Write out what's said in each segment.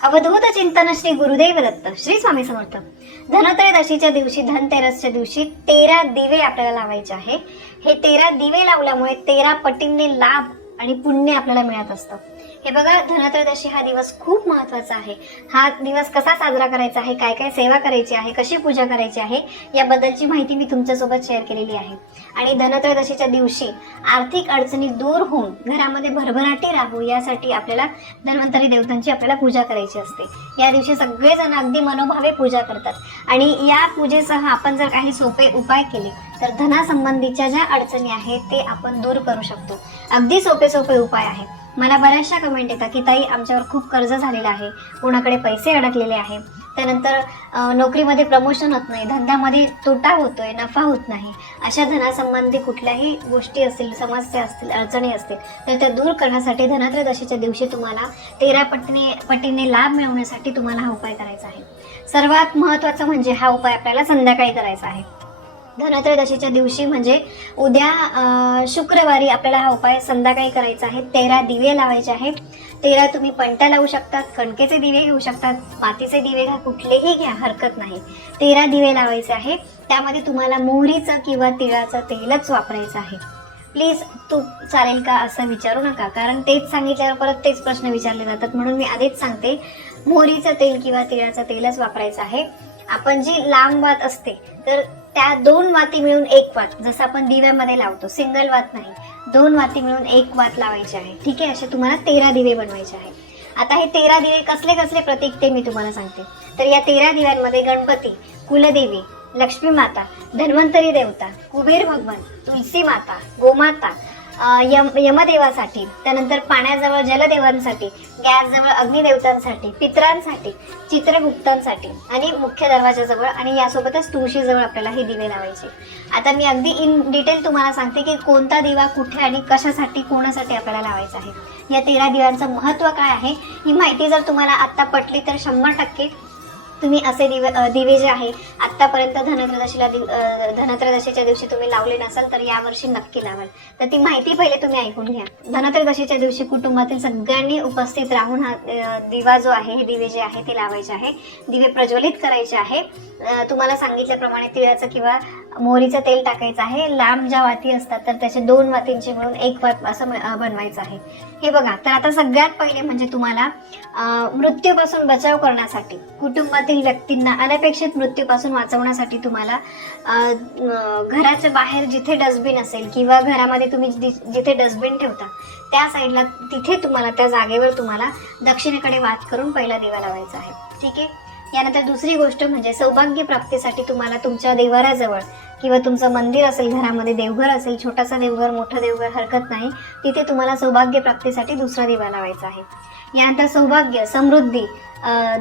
अवधूत चिंतन श्री गुरुदेव दत्त श्री स्वामी समर्थ. धनत्रयोदशीच्या दिवशी, धनतेरसच्या दिवशी 13 दिवे आपल्याला लावायचे आहे. हे 13 दिवे लावल्यामुळे 13 पटींनी लाभ आणि पुण्य आपल्याला मिळत असतं. हे बघा, धनत्रयोदशी हा दिवस खूप महत्त्वाचा आहे. हा दिवस कसा साजरा करायचा आहे, काय काय सेवा करायची आहे, कशी पूजा करायची आहे, याबद्दलची माहिती मी तुमच्यासोबत शेअर केलेली आहे. आणि धनत्रयोदशीच्या दिवशी आर्थिक अडचणी दूर होऊन घरामध्ये भरभराटी राहू यासाठी आपल्याला धन्वंतरी देवतांची आपल्याला पूजा करायची असते. या दिवशी सगळेजण अगदी मनोभावे पूजा करतात आणि या पूजेसह आपण जर काही सोपे उपाय केले तर धनासंबंधीच्या ज्या अडचणी आहेत ते आपण दूर करू शकतो. अगदी सोपे उपाय आहे. मला बऱ्याचशा कमेंट येतात की ताई, आमच्यावर खूप कर्ज झालेलं आहे, कोणाकडे पैसे अडकलेले आहे, त्यानंतर नोकरीमध्ये प्रमोशन होत नाही, धंद्यामध्ये तोटा होतोय, नफा होत नाही. अशा धनासंबंधी कुठल्याही गोष्टी असतील, समस्या असतील, अडचणी असतील तर त्या दूर करण्यासाठी धनत्रयोदशीच्या दिवशी तुम्हाला 13 पटीने लाभ मिळवण्यासाठी तुम्हाला हा उपाय करायचा आहे. सर्वात महत्त्वाचं म्हणजे हा उपाय आपल्याला संध्याकाळी करायचा आहे. धनत्रयोदशीच्या दिवशी म्हणजे उद्या शुक्रवारी आपल्याला हा उपाय संध्याकाळी करायचा आहे. 13 दिवे लावायचे आहेत. 13 तुम्ही पणत्या लावू शकतात, कणकेचे दिवे घेऊ शकतात, मातीचे दिवे घ्या, कुठलेही घ्या, हरकत नाही. 13 दिवे लावायचे आहे. त्यामध्ये तुम्हाला मोहरीचं किंवा तिळाचं तेलच वापरायचं आहे. प्लीज तूप चालेल का असं विचारू नका, कारण तेच सांगितल्यावर परत तेच प्रश्न विचारले जातात. म्हणून मी आधीच सांगते, मोहरीचं तेल किंवा तिळाचं तेलच वापरायचं आहे. आपण जी लांब वात असते तर त्या 2 वाती मिळून 1 वात, जसं आपण दिव्यामध्ये लावतो, सिंगल वात नाही, 2 वाती मिळून 1 वात लावायची आहे. ठीक आहे, असे तुम्हाला 13 दिवे बनवायचे आहे. आता हे 13 दिवे कसले कसले प्रतीक ते मी तुम्हाला सांगते. तर या 13 दिव्यांमध्ये गणपती, कुलदेवी, लक्ष्मी माता, धन्वंतरी देवता, कुबेर भगवान, तुलसी माता, गोमाता, यमदेवासाठी, त्यानंतर पाण्याजवळ जलदेवांसाठी, गॅसजवळ अग्निदेवतांसाठी, पितरांसाठी, चित्रगुप्तांसाठी आणि मुख्य दरवाजाजवळ आणि यासोबतच तुळशीजवळ आपल्याला हे दिवे लावायचे. आता मी अगदी इन डिटेल तुम्हाला सांगते की कोणता दिवा कुठे आणि कशासाठी, कोणासाठी आपल्याला लावायचा आहे. या 13 दिव्यांचं महत्त्व काय आहे ही माहिती जर तुम्हाला आत्ता पटली तर 100% तुम्ही असे दिवे जे आहे आत्तापर्यंत धनत्रयोदशीच्या दिवशी तुम्ही लावले नसाल तर यावर्षी नक्की लावाल. तर ती माहिती पहिले तुम्ही ऐकून घ्या. धनत्रयोदशीच्या दिवशी कुटुंबातील सगळ्यांनी उपस्थित राहून हा दिवा जो आहे, हे दिवे जे आहे ते लावायचे आहे. दिवे प्रज्वलित करायचे आहे. तुम्हाला सांगितल्याप्रमाणे तिळाचं किंवा मोहरीचं तेल टाकायचं आहे. लांब ज्या वाती असतात तर त्याचे 2 वातींची मिळून 1 वात असं बनवायचं आहे. हे बघा, तर आता सगळ्यात पहिले म्हणजे तुम्हाला मृत्यूपासून बचाव करण्यासाठी, कुटुंबातील व्यक्तींना अनपेक्षित मृत्यूपासून वाचवण्यासाठी तुम्हाला घराच्या बाहेर जिथे डस्टबिन असेल किंवा घरामध्ये तुम्ही जिथे डस्टबिन ठेवता त्या साईडला, तिथे तुम्हाला त्या जागेवर तुम्हाला दक्षिणेकडे वात करून पहिला दिवा लावायचा आहे. ठीक आहे. यानंतर दुसरी गोष्ट म्हणजे सौभाग्य प्राप्तीसाठी तुम्हाला तुमच्या देवाऱ्याजवळ किंवा तुमचं मंदिर असेल, घरामध्ये देवघर असेल, छोटासा देवघर, मोठं देवघर, हरकत नाही, तिथे तुम्हाला सौभाग्य प्राप्तीसाठी दुसरा दिवा लावायचा आहे. यानंतर सौभाग्य, समृद्धी,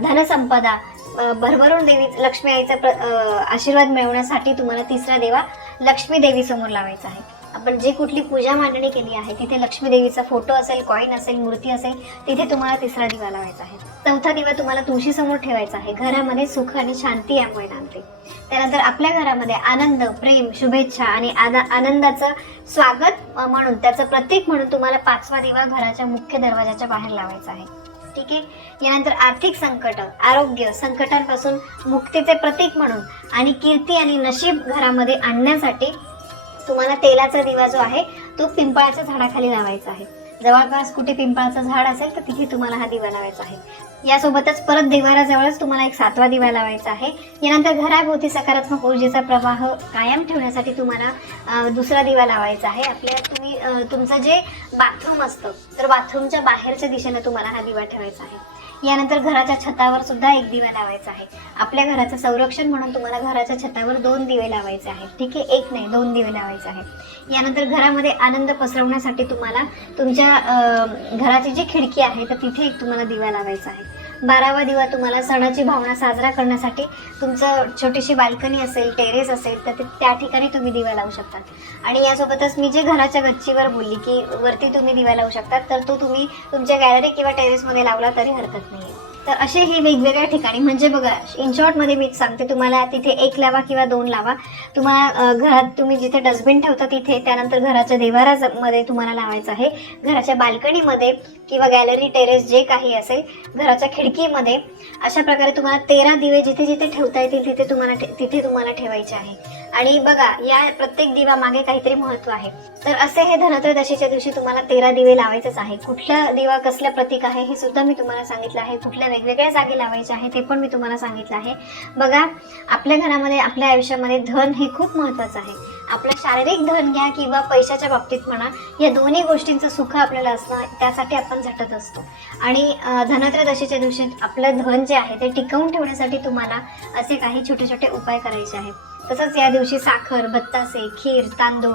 धनसंपदा, भरभरून देवी लक्ष्मी आईचा आशीर्वाद मिळवण्यासाठी तुम्हाला तिसरा दिवा लक्ष्मी देवी समोर लावायचा आहे. आपण जी कुठली पूजा मांडणी केली आहे तिथे लक्ष्मी देवीचा फोटो असेल, कॉईन असेल, मूर्ती असेल, तिथे तुम्हाला तिसरा दिवा लावायचा आहे. चौथा दिवा तुम्हाला तुळशी समोर ठेवायचा आहे. घरामध्ये सुख आणि शांती यामुळे नांदते. त्यानंतर आपल्या घरामध्ये आनंद, प्रेम, शुभेच्छा आणि आनंदाचं स्वागत म्हणून, त्याचं प्रतीक म्हणून तुम्हाला 5वा दिवा घराच्या मुख्य दरवाजाच्या बाहेर लावायचा आहे. ठीक आहे. यानंतर आर्थिक संकट, आरोग्य संकटांपासून मुक्तीचे प्रतीक म्हणून आणि कीर्ती आणि नशीब घरामध्ये आणण्यासाठी तुम्हाला तेलाचा दिवा जो आहे तो पिंपळाच्या झाडाखाली लावायचा आहे. जवळपास कुठे पिंपळाचं झाड असेल तर तिथे तुम्हाला हा दिवा लावायचा आहे. यासोबतच परत देवाऱ्याजवळच तुम्हाला एक 7वा दिवा लावायचा आहे. यानंतर घराभोवती सकारात्मक ऊर्जेचा प्रवाह कायम ठेवण्यासाठी तुम्हाला दुसरा दिवा लावायचा आहे. तुमचं जे बाथरूम असतं तर बाथरूमच्या बाहेरच्या दिशेने तुम्हाला हा दिवा ठेवायचा आहे. यानंतर घराच्या छतावर सुद्धा एक दिवा लावायचा आहे. आपल्या घराचं संरक्षण म्हणून तुम्हाला घराच्या छतावर 2 दिवे लावायचे आहेत. ठीक आहे, 1 नाही 2 दिवे लावायचे आहेत. यानंतर घरामध्ये आनंद पसरवण्यासाठी तुम्हाला तुमच्या घराची जी खिडकी आहे तर तिथे एक तुम्हाला दिवा लावायचा आहे. 12वा दिवा तुम्हाला सणाची भावना साजरा करण्यासाठी, तुमचं छोटीशी बाल्कनी असेल, टेरेस असेल तर त्या ठिकाणी तुम्ही दिवा लावू शकता. आणि यासोबतच मी जे घराच्या गच्चीवर बोलली की वरती तुम्ही दिवा लावू शकता, तर तो तुम्ही तुमच्या गॅलरी किंवा टेरेसमध्ये लावला तरी हरकत नाही. तर असे हे वेगवेगळ्या ठिकाणी म्हणजे बघा, इन शॉर्टमध्ये मी सांगते तुम्हाला, तिथे 1 लावा किंवा 2 लावा. तुम्हाला घरात तुम्ही जिथे डस्टबिन ठेवता तिथे, त्यानंतर घराच्या देवारामध्ये तुम्हाला लावायचं आहे, घराच्या बाल्कनीमध्ये किंवा गॅलरी टेरेस जे काही असेल, घराच्या खिडकीमध्ये. अशा प्रकारे तुम्हाला 13 दिवे जिथे जिथे ठेवता येतील तिथे तुम्हाला ठेवायचे आहे. आणि बघा, या प्रत्येक दिवा मागे काहीतरी महत्त्व आहे. तर असे हे धनत्रयोदशीच्या दिवशी तुम्हाला 13 दिवे लावायचेच आहे. कुठला दिवा कसलं प्रतीक आहे हे सुद्धा मी तुम्हाला सांगितलं आहे. कुठल्या वेगवेगळ्या जागी लावायचे आहे ते पण मी तुम्हाला सांगितलं आहे. बघा, आपल्या घरामध्ये, आपल्या आयुष्यामध्ये धन हे खूप महत्त्वाचं आहे. आपलं शारीरिक धन घ्या किंवा पैशाच्या बाबतीत म्हणा, या दोन्ही गोष्टींचं सुख आपल्याला असणं, त्यासाठी आपण झटत असतो. आणि धनत्रयोदशीच्या दिवशी आपलं धन जे आहे ते टिकवून ठेवण्यासाठी तुम्हाला असे काही छोटे छोटे उपाय करायचे आहेत. तसंच या दिवशी साखर, बत्तासे, खीर, तांदूळ,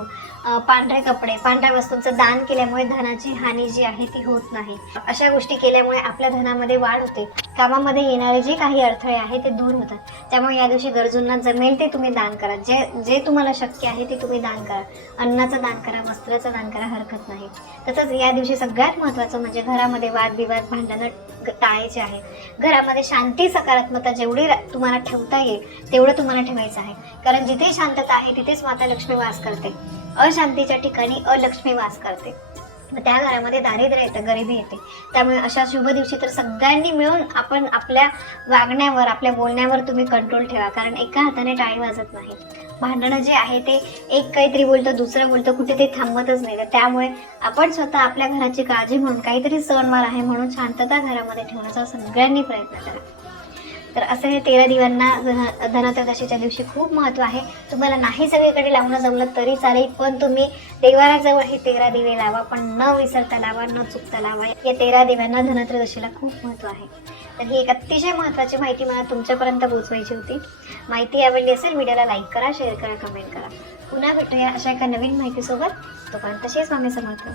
पांढरे कपडे, पांढऱ्या वस्तूंचं दान केल्यामुळे धनाची हानी जी आहे ती होत नाही. अशा गोष्टी केल्यामुळे आपल्या धनामध्ये वाढ होते. कामामध्ये येणारे जे काही अडथळे आहे ते दूर होतात. त्यामुळे या दिवशी गरजूंना जमेल ते तुम्ही दान करा. जे तुम्हाला शक्य आहे ते तुम्ही दान करा. अन्नाचं दान करा, वस्त्राचं दान करा, हरकत नाही. तसंच या दिवशी सगळ्यात महत्त्वाचं म्हणजे घरामध्ये वादविवाद, भांडणं टाळायचे आहे. घरामध्ये शांती, सकारात्मकता जेवढी तुम्हाला ठेवता येईल तेवढं तुम्हाला ठेवायचं आहे. कारण जिथे शांतता आहे तिथेच माता लक्ष्मी वास करते. अशांतीच्या ठिकाणी अलक्ष्मी वास करते. मग त्या घरामध्ये दारिद्र्य येतं, गरिबी येते. त्यामुळे अशा शुभ दिवशी तर सगळ्यांनी मिळून आपण आपल्या वागण्यावर, आपल्या बोलण्यावर तुम्ही कंट्रोल ठेवा. कारण एका हाताने टाळी वाजत नाही. भांडणं जे आहे ते एक काहीतरी बोलतं, दुसरं बोलतं, कुठे ते थांबतच नाही. तर त्यामुळे आपण स्वतः आपल्या घराची काळजी म्हणून, काहीतरी सणवार आहे म्हणून शांतता घरामध्ये ठेवण्याचा सगळ्यांनी प्रयत्न करा. तर असं हे 13 दिव्यांना धनत्रयोदशीच्या दिवशी खूप महत्त्व आहे. तुम्हाला नाही सगळीकडे लावणं जमलं तरी चालेल, पण तुम्ही देवाराजवळ हे 13 दिवे लावा. पण न विसरता लावा, न चुकता लावा. या 13 दिव्यांना धनत्रयोदशीला खूप महत्त्व आहे. तर ही एक अतिशय महत्त्वाची माहिती मला तुमच्यापर्यंत पोहोचवायची होती. माहिती आवडली असेल, व्हिडिओला लाईक करा, शेअर करा, कमेंट करा. पुन्हा भेटूया अशा एका नवीन माहितीसोबत. तोपर्यंत श्री स्वामी समर्थ.